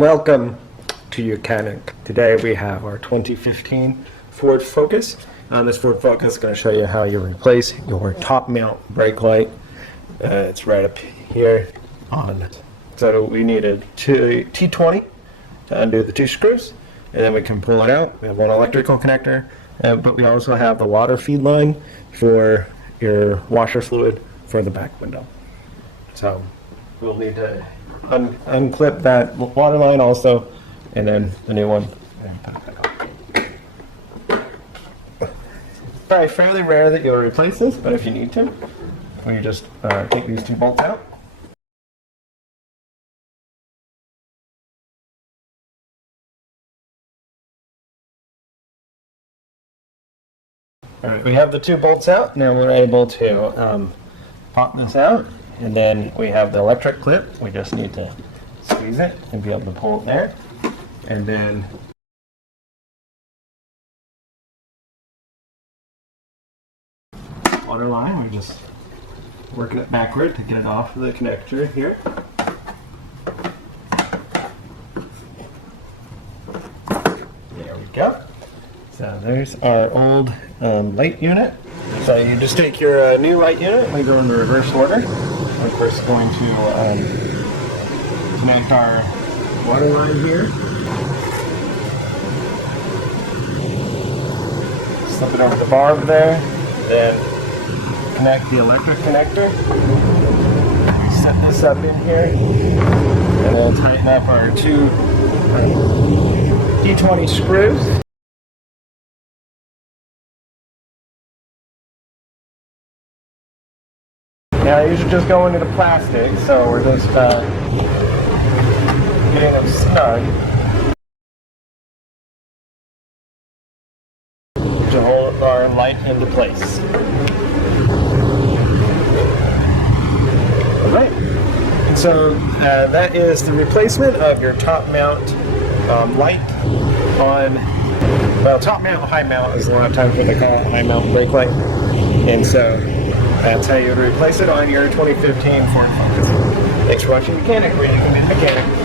Welcome to YOUCANIC. Today we have our 2015 Ford Focus. This Ford Focus is going to show you how you replace your top mount brake light. It's right up here on. So we need a T20 to undo the two screws, and then we can pull it out. We have one electrical connector, but we also have the water feed line for your washer fluid for the back window. So we'll need to unclip that water line also, and then the new one. Probably fairly rare that you'll replace this, but if you need to, we just take these two bolts out. All right, we have the two bolts out. Now we're able to pop this out, and then we have the electric clip. We just need to squeeze it and be able to pull it there, and then water line. We're just working it backward to get it off of the connector here. There we go. So there's our old light unit. So you just take your new light unit and we go in the reverse order. Of course, going to connect our water line here. Slip it over the barb there. Then connect the electric connector. Set this up in here. And then tighten up our two T20 screws. Now these are just going into the plastic, so we're just getting them snug to hold our light into place. Alright, and so that is the replacement of your top mount light on, well, top mount, high mount is a lot of times what they call it, high mount brake light. And so that's how you would replace it on your 2015 Ford Focus. Thanks for watching YOUCANIC, where you can be the mechanic.